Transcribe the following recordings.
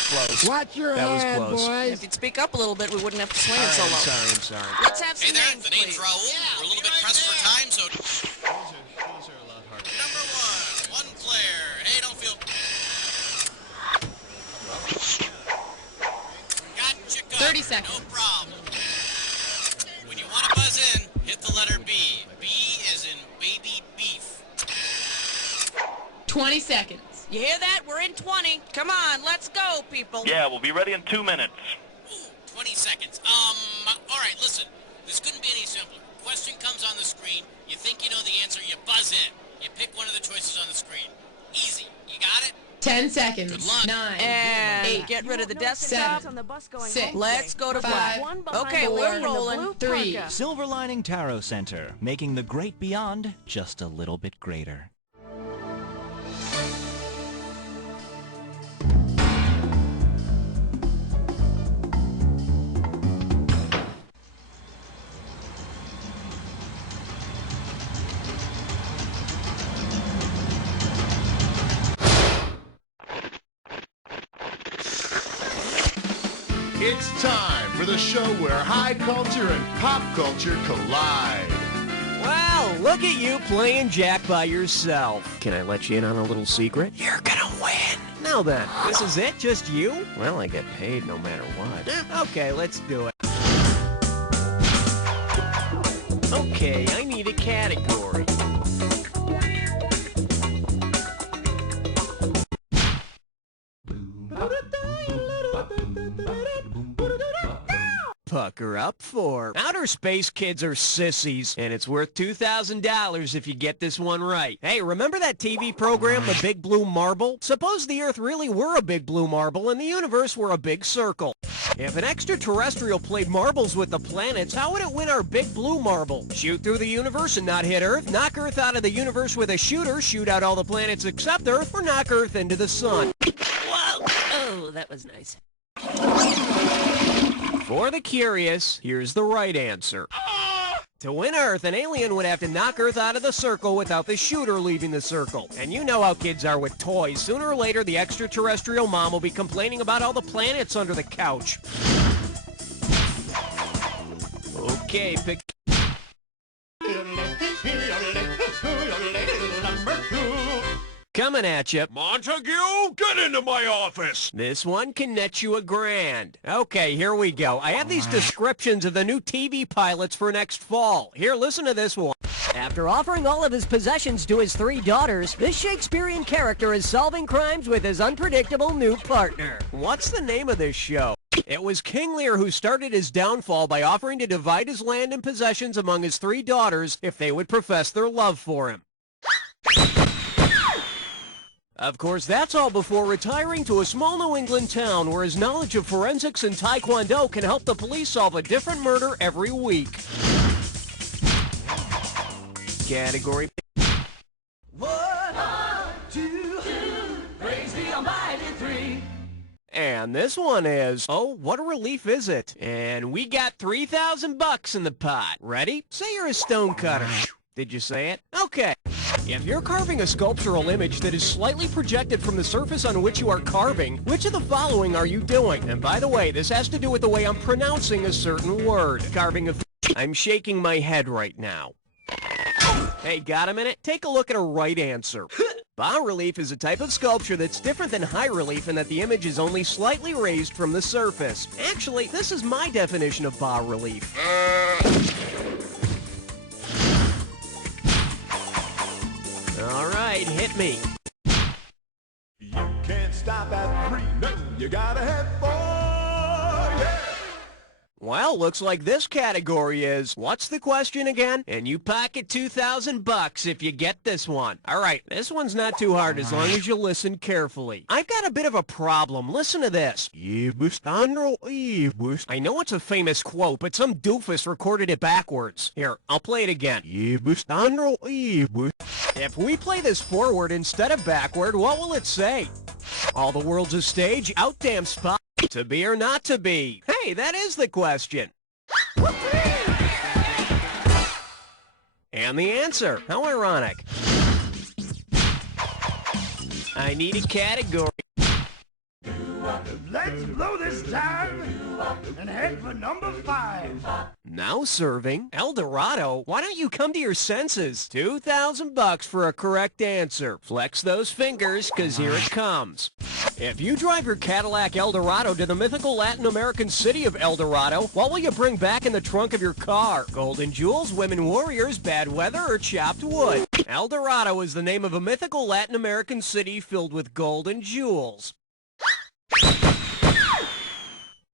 was close. Watch your That was head, close. boys. If you'd speak up a little bit, we wouldn't have to swing All it so right, low. I'm sorry. Let's have some Hey there, names, the name's please. Raoul. We're a little bit pressed for time, so... Those are a lot harder. Number one player. Hey, don't feel... Gotcha, 30 seconds. No problem. When you want to buzz in, hit the letter B. B as in baby beef. 20 seconds. You hear that? We're in 20. Come on, let's go, people. Yeah, we'll be ready in 2 minutes. Ooh, 20 seconds. All right, listen. This couldn't be any simpler. Question comes on the screen. You think you know the answer, you buzz in. You pick one of the choices on the screen. Easy. You got it? 10 seconds. Good luck. 9. And 8. get rid of the desk 7. stop. 6. Let's go to black. 5. Okay, we're rolling. 3. Silver Lining Tarot Center, making the great beyond just a little bit greater. It's time for the show where high culture and pop culture collide. Wow, look at you playing Jack by yourself. Can I let you in on a little secret? You're gonna win. Now then, this is it? Just you? Well, I get paid no matter what. Okay, let's do it. Okay, I need a category. Pucker up for Outer Space Kids are sissies, and it's worth $2,000 if you get this one right. Hey, remember that TV program, The Big Blue Marble? Suppose the Earth really were a big blue marble and the universe were a big circle. If an extraterrestrial played marbles with the planets, how would it win our big blue marble? Shoot through the universe and not hit Earth? Knock Earth out of the universe with a shooter, shoot out all the planets except Earth, or knock Earth into the sun? Whoa! Oh, that was nice. For the curious, here's the right answer. To win Earth, an alien would have to knock Earth out of the circle without the shooter leaving the circle. And you know how kids are with toys. Sooner or later, the extraterrestrial mom will be complaining about all the planets under the couch. Okay, pick... Coming at you. Montague, get into my office! This one can net you $1,000. Okay, here we go. I have these descriptions of the new TV pilots for next fall. Here, listen to this one. After offering all of his possessions to his 3 daughters, this Shakespearean character is solving crimes with his unpredictable new partner. What's the name of this show? It was King Lear who started his downfall by offering to divide his land and possessions among his 3 daughters if they would profess their love for him. Of course, that's all before retiring to a small New England town where his knowledge of forensics and Taekwondo can help the police solve a different murder every week. Category... 1, 2, praise the almighty 3. And this one is, oh, what a relief is it? And we got $3,000 in the pot. Ready? Say you're a stonecutter. Did you say it? Okay. If you're carving a sculptural image that is slightly projected from the surface on which you are carving, which of the following are you doing? And by the way, this has to do with the way I'm pronouncing a certain word. Carving a... I'm shaking my head right now. Hey, got a minute? Take a look at a right answer. Bas-relief is a type of sculpture that's different than high relief in that the image is only slightly raised from the surface. Actually, this is my definition of bas-relief. All right, hit me. You can't stop at 3, no, you gotta have 4, yeah! Well, looks like this category is, what's the question again? And you pocket $2,000 if you get this one. All right, this one's not too hard as long as you listen carefully. I've got a bit of a problem. Listen to this. I know it's a famous quote, but some doofus recorded it backwards. Here, I'll play it again. If we play this forward instead of backward, what will it say? All the world's a stage, out damn spot. To be or not to be? Hey, that is the question. And the answer. How ironic. I need a category. Let's blow this down and head for number 5. Now serving El Dorado. Why don't you come to your senses? 2,000 bucks for a correct answer. Flex those fingers, cause here it comes. If you drive your Cadillac El Dorado to the mythical Latin American city of El Dorado, what will you bring back in the trunk of your car? Golden jewels, women warriors, bad weather, or chopped wood? El Dorado is the name of a mythical Latin American city filled with golden jewels.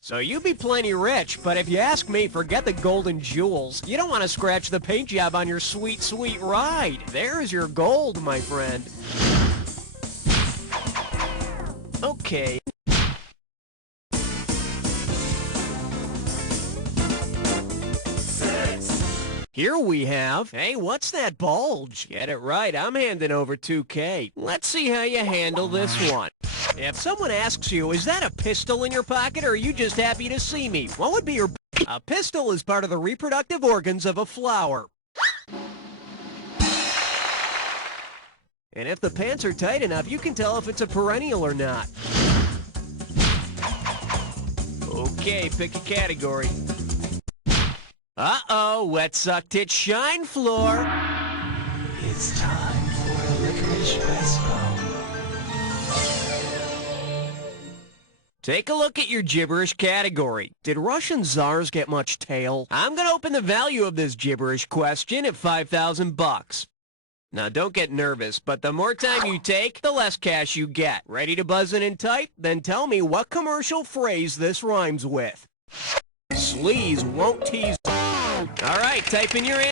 So you be plenty rich, but if you ask me, forget the golden jewels. You don't want to scratch the paint job on your sweet, sweet ride. There's your gold, my friend. Okay. Here we have, hey, what's that bulge? Get it right, I'm handing over 2K. Let's see how you handle this one. If someone asks you, is that a pistol in your pocket or are you just happy to see me? What would be your... A pistol is part of the reproductive organs of a flower. And if the pants are tight enough, you can tell if it's a perennial or not. Okay, pick a category. Uh-oh, wet suck tit shine floor. It's time for a licorice resto. Take a look at your gibberish category. Did Russian czars get much tail? I'm gonna open the value of this gibberish question at 5,000 bucks. Now don't get nervous, but the more time you take, the less cash you get. Ready to buzz in and type? Then tell me what commercial phrase this rhymes with. Sleaze won't tease. All right, type in your answer.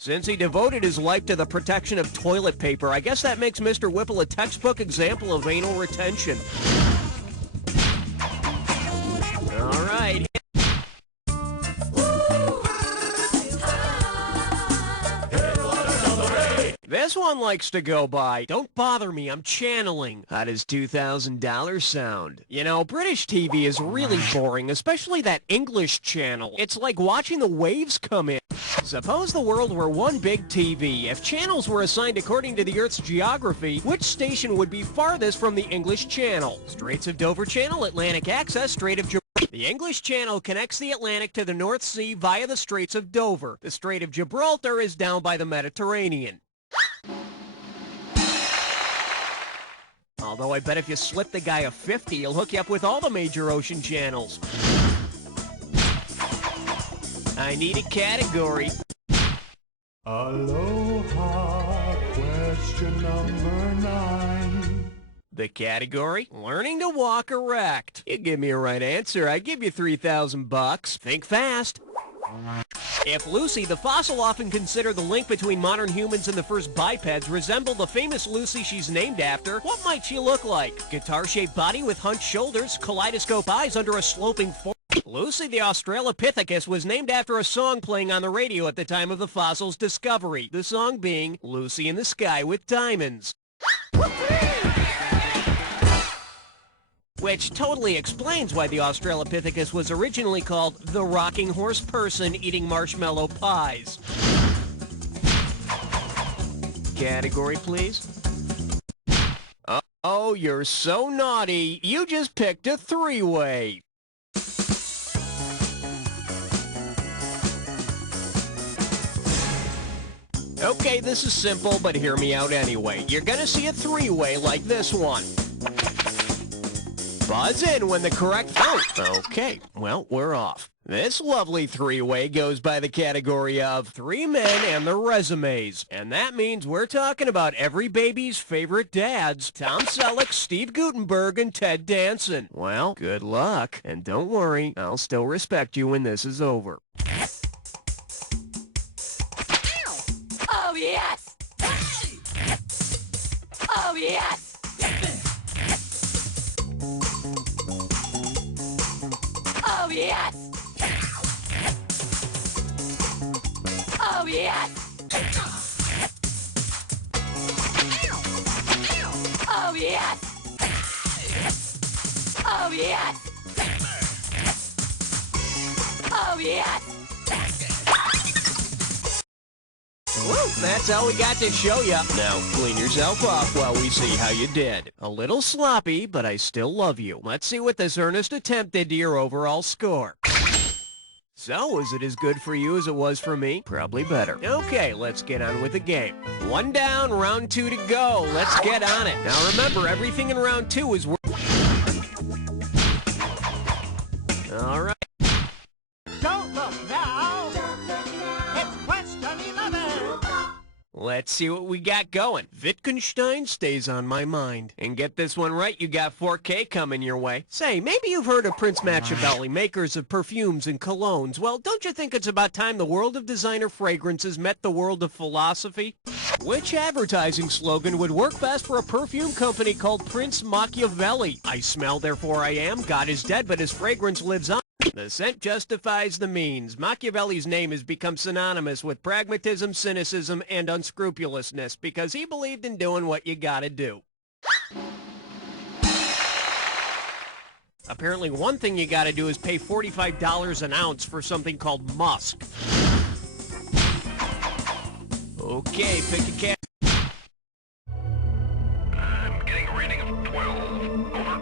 Since he devoted his life to the protection of toilet paper, I guess that makes Mr. Whipple a textbook example of anal retention. All right. This one likes to go by, don't bother me, I'm channeling. How does $2,000 sound? You know, British TV is really boring, especially that English channel. It's like watching the waves come in. Suppose the world were one big TV. If channels were assigned according to the Earth's geography, which station would be farthest from the English Channel? Straits of Dover Channel, Atlantic Access, Strait of Gibraltar. The English Channel connects the Atlantic to the North Sea via the Straits of Dover. The Strait of Gibraltar is down by the Mediterranean. Although I bet if you slip the guy a 50, he'll hook you up with all the major ocean channels. I need a category. Aloha, question number 9. The category? Learning to walk erect. You give me a right answer, I give you 3,000 bucks. Think fast. If Lucy, the fossil often considered the link between modern humans and the first bipeds, resembled the famous Lucy she's named after, what might she look like? Guitar-shaped body with hunched shoulders, kaleidoscope eyes under a sloping forehead. Lucy the Australopithecus was named after a song playing on the radio at the time of the fossil's discovery, the song being Lucy in the Sky with Diamonds. Which totally explains why the Australopithecus was originally called the rocking horse person eating marshmallow pies. Category, please. Oh, you're so naughty. You just picked a three-way. Okay, this is simple, but hear me out anyway. You're gonna see a three-way like this one. Buzz in when the correct... Oh, okay. Well, we're off. This lovely three-way goes by the category of three men and their resumes. And that means we're talking about every baby's favorite dads, Tom Selleck, Steve Guttenberg, and Ted Danson. Well, good luck. And don't worry, I'll still respect you when this is over. Oh, yes! Oh, yes! Oh, yes! Oh, yes! Oh, yes! Oh, yes! Oh, yes! Woo, that's all we got to show you. Now, clean yourself up while we see how you did. A little sloppy, but I still love you. Let's see what this earnest attempt did to your overall score. So, was it as good for you as it was for me? Probably better. Okay, let's get on with the game. One down, round 2 to go. Let's get on it. Now remember, everything in round 2 is worth... All right. Don't look now. It's question 11. Let's see what we got going. Wittgenstein stays on my mind. And get this one right, you got 4K coming your way. Say, maybe you've heard of Prince Machiavelli, makers of perfumes and colognes. Well, don't you think it's about time the world of designer fragrances met the world of philosophy? Which advertising slogan would work best for a perfume company called Prince Machiavelli? I smell, therefore I am. God is dead, but his fragrance lives on. The scent justifies the means. Machiavelli's name has become synonymous with pragmatism, cynicism, and unscrupulousness because he believed in doing what you gotta do. Apparently, one thing you gotta do is pay $45 an ounce for something called musk. Okay, pick a cat. I'm getting a reading of 12. Over.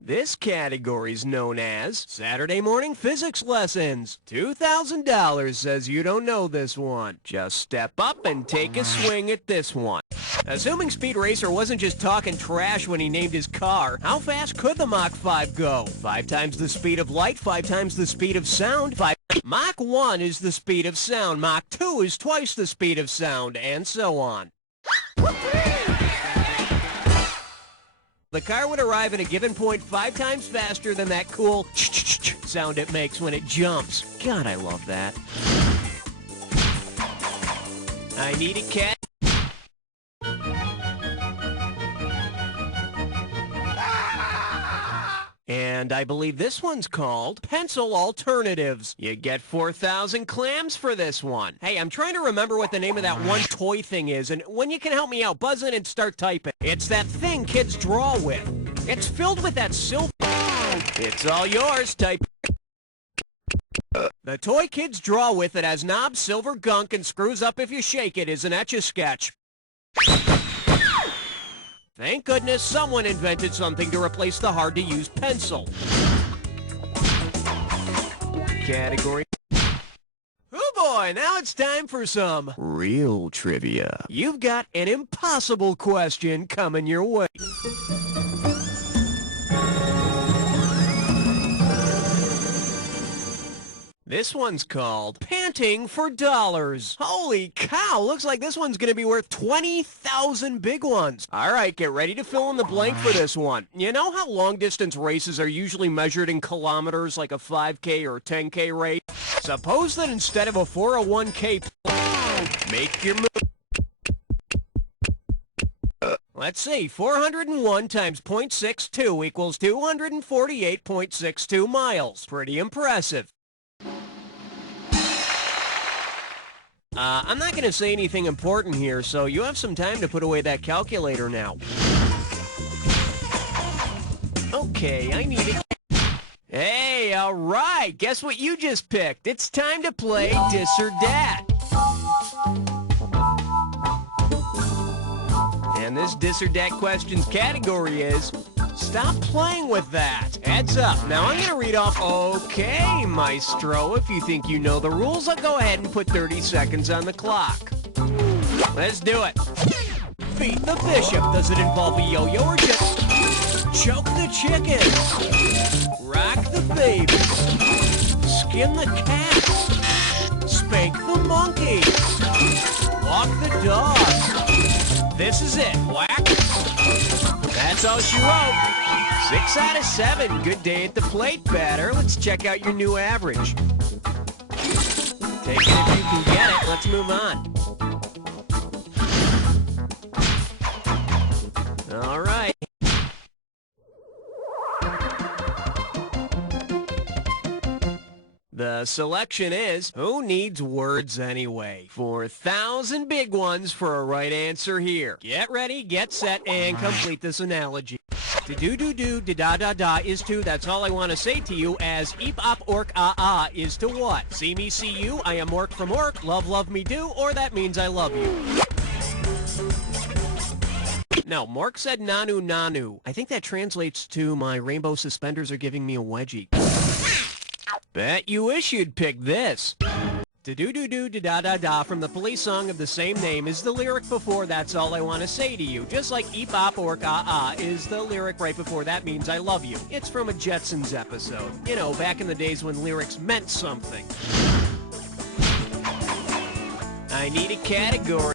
This category is known as Saturday Morning Physics Lessons. $2,000 says you don't know this one. Just step up and take a swing at this one. Assuming Speed Racer wasn't just talking trash when he named his car, how fast could the Mach 5 go? 5 times the speed of light, 5 times the speed of sound, 5... Mach 1 is the speed of sound, Mach 2 is twice the speed of sound, and so on. The car would arrive at a given point 5 times faster than that cool sound it makes when it jumps. God, I love that. I need a cat. And I believe this one's called Pencil Alternatives. You get 4,000 clams for this one. Hey, I'm trying to remember what the name of that one toy thing is, and when you can help me out, buzz in and start typing. It's that thing kids draw with. It's filled with that silver... It's all yours, type. The toy kids draw with that has knobs, silver gunk, and screws up if you shake it is an Etch-a-Sketch. Thank goodness someone invented something to replace the hard-to-use pencil. Category. Oh boy, now it's time for some real trivia. You've got an impossible question coming your way. This one's called Panting for Dollars. Holy cow, looks like this one's gonna be worth 20,000 big ones. All right, get ready to fill in the blank for this one. You know how long-distance races are usually measured in kilometers, like a 5K or 10K race? Suppose that instead of a 401K, make your move. Let's see, 401 times 0.62 equals 248.62 miles. Pretty impressive. I'm not going to say anything important here, so you have some time to put away that calculator now. Okay, I need it. Hey, all right, guess what you just picked? It's time to play Dis or Dat. And this Dis or Dat questions category is... Stop playing with that. Heads up. Now I'm going to read off... Okay, Maestro, if you think you know the rules, I'll go ahead and put 30 seconds on the clock. Let's do it. Beat the bishop. Does it involve a yo-yo or just... Choke the chicken. Rock the baby. Skin the cat. Spank the monkey. Walk the dog. This is it. Whack. That's all she wrote. 6 out of 7. Good day at the plate, batter. Let's check out your new average. Take it if you can get it. Let's move on. All right. The selection is, who needs words anyway? 4,000 big ones for a right answer here. Get ready, get set, and complete this analogy. Da-do-do-do-da-da-da is to, that's all I want to say to you, as eep-op-ork-ah-ah is to what? See me, see you, I am orc from orc, love, love me do, or that means I love you. No, Mork said nanu nanu. I think that translates to my rainbow suspenders are giving me a wedgie. Bet you wish you'd pick this. Da-do-do-do-da-da-da from the Police song of the same name is the lyric before that's all I want to say to you. Just like eep-op-ork-ah-ah is the lyric right before that means I love you. It's from a Jetsons episode. You know, back in the days when lyrics meant something. I need a category.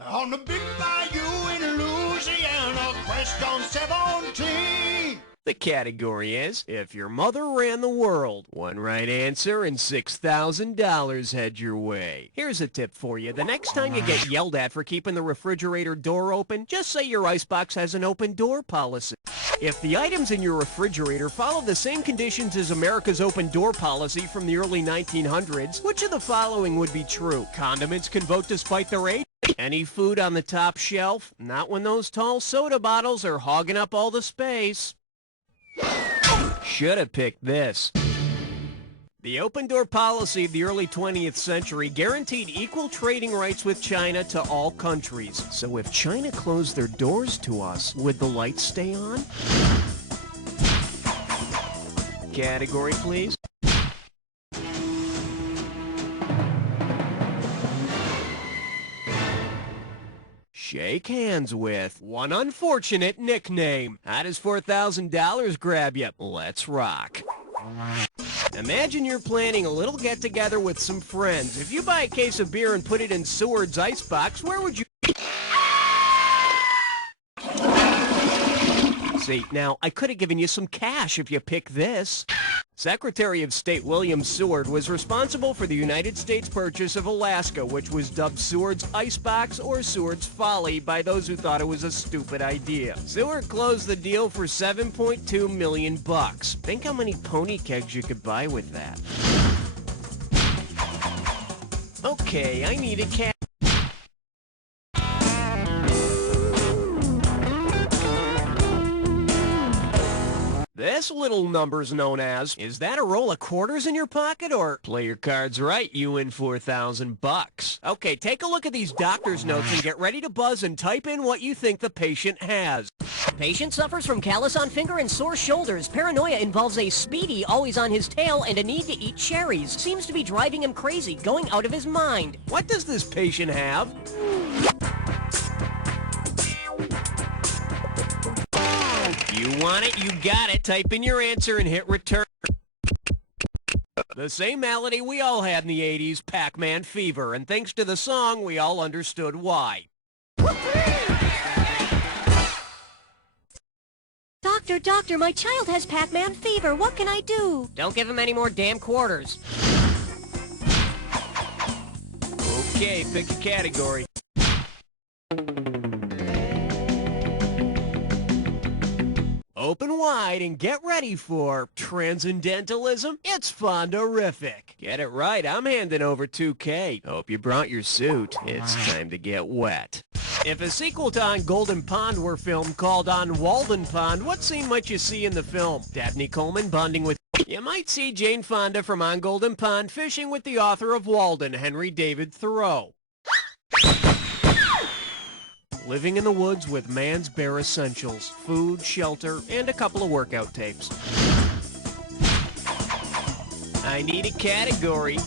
On the big bayou in Louisiana, crest on 17. The category is, if your mother ran the world. One right answer and $6,000 head your way. Here's a tip for you. The next time you get yelled at for keeping the refrigerator door open, just say your icebox has an open door policy. If the items in your refrigerator follow the same conditions as America's open door policy from the early 1900s, which of the following would be true? Condiments can vote despite their age? Any food on the top shelf? Not when those tall soda bottles are hogging up all the space. Should have picked this. The open door policy of the early 20th century guaranteed equal trading rights with China to all countries. So if China closed their doors to us, would the lights stay on? Category, please. Shake hands with one unfortunate nickname. How does $4,000 grab you? Let's rock. Imagine you're planning a little get-together with some friends. If you buy a case of beer and put it in Seward's icebox, where would you... See, now, I could have given you some cash if you picked this. Secretary of State William Seward was responsible for the United States purchase of Alaska, which was dubbed Seward's Icebox or Seward's Folly by those who thought it was a stupid idea. Seward closed the deal for $7.2 million. Think how many pony kegs you could buy with that. Okay, I need a cat. This little number's known as, is that a roll of quarters in your pocket, or play your cards right, you win $4,000. Okay, take a look at these doctor's notes and get ready to buzz and type in what you think the patient has. Patient suffers from callus on finger and sore shoulders. Paranoia involves a Speedy always on his tail and a need to eat cherries. Seems to be driving him crazy, going out of his mind. What does this patient have? You want it, you got it. Type in your answer and hit return. The same malady we all had in the 80s, Pac-Man fever, and thanks to the song, we all understood why. Doctor, my child has Pac-Man fever. What can I do? Don't give him any more damn quarters. Okay, pick a category. Open wide and get ready for transcendentalism. It's Fondorific. Get it right, I'm handing over $2K. Hope you brought your suit. It's time to get wet. If a sequel to On Golden Pond were filmed called On Walden Pond, what scene might you see in the film? Dabney Coleman bonding with... You might see Jane Fonda from On Golden Pond fishing with the author of Walden, Henry David Thoreau. Living in the woods with man's bare essentials, food, shelter, and a couple of workout tapes. I need a category.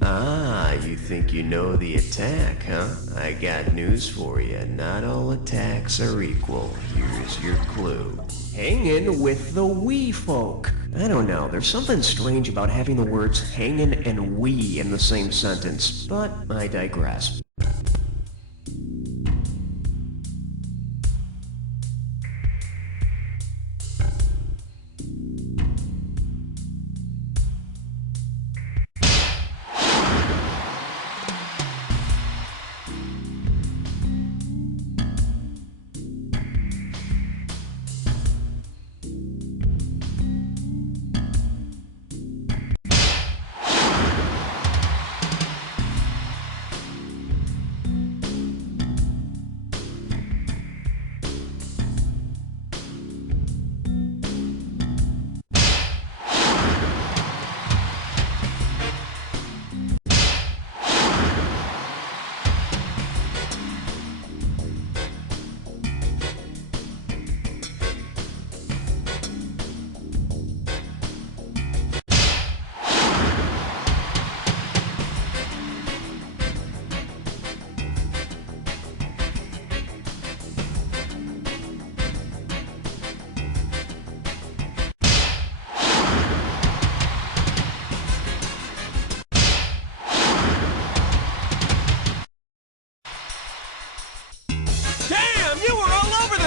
Ah, you think you know the attack, huh? I got news for you. Not all attacks are equal. Here's your clue. Hangin' with the wee folk. I don't know, there's something strange about having the words hangin' and wee in the same sentence, but I digress.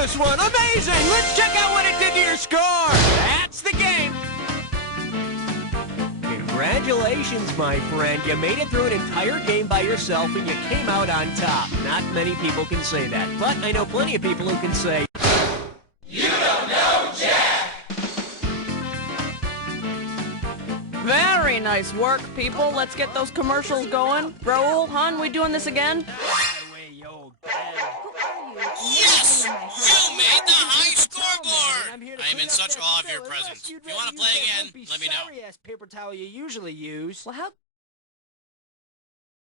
this one. Amazing. Let's check out what it did to your score. That's the game. Congratulations, my friend. You made it through an entire game by yourself and you came out on top. Not many people can say that, but I know plenty of people who can say, You don't know Jack! Very nice work, people. Let's get those commercials going. Raoul, hon, we doing this again? Yes! You made the high scoreboard! I am in such awe of your presence. If you want to play again, let me know. Paper towel you usually use. Well, how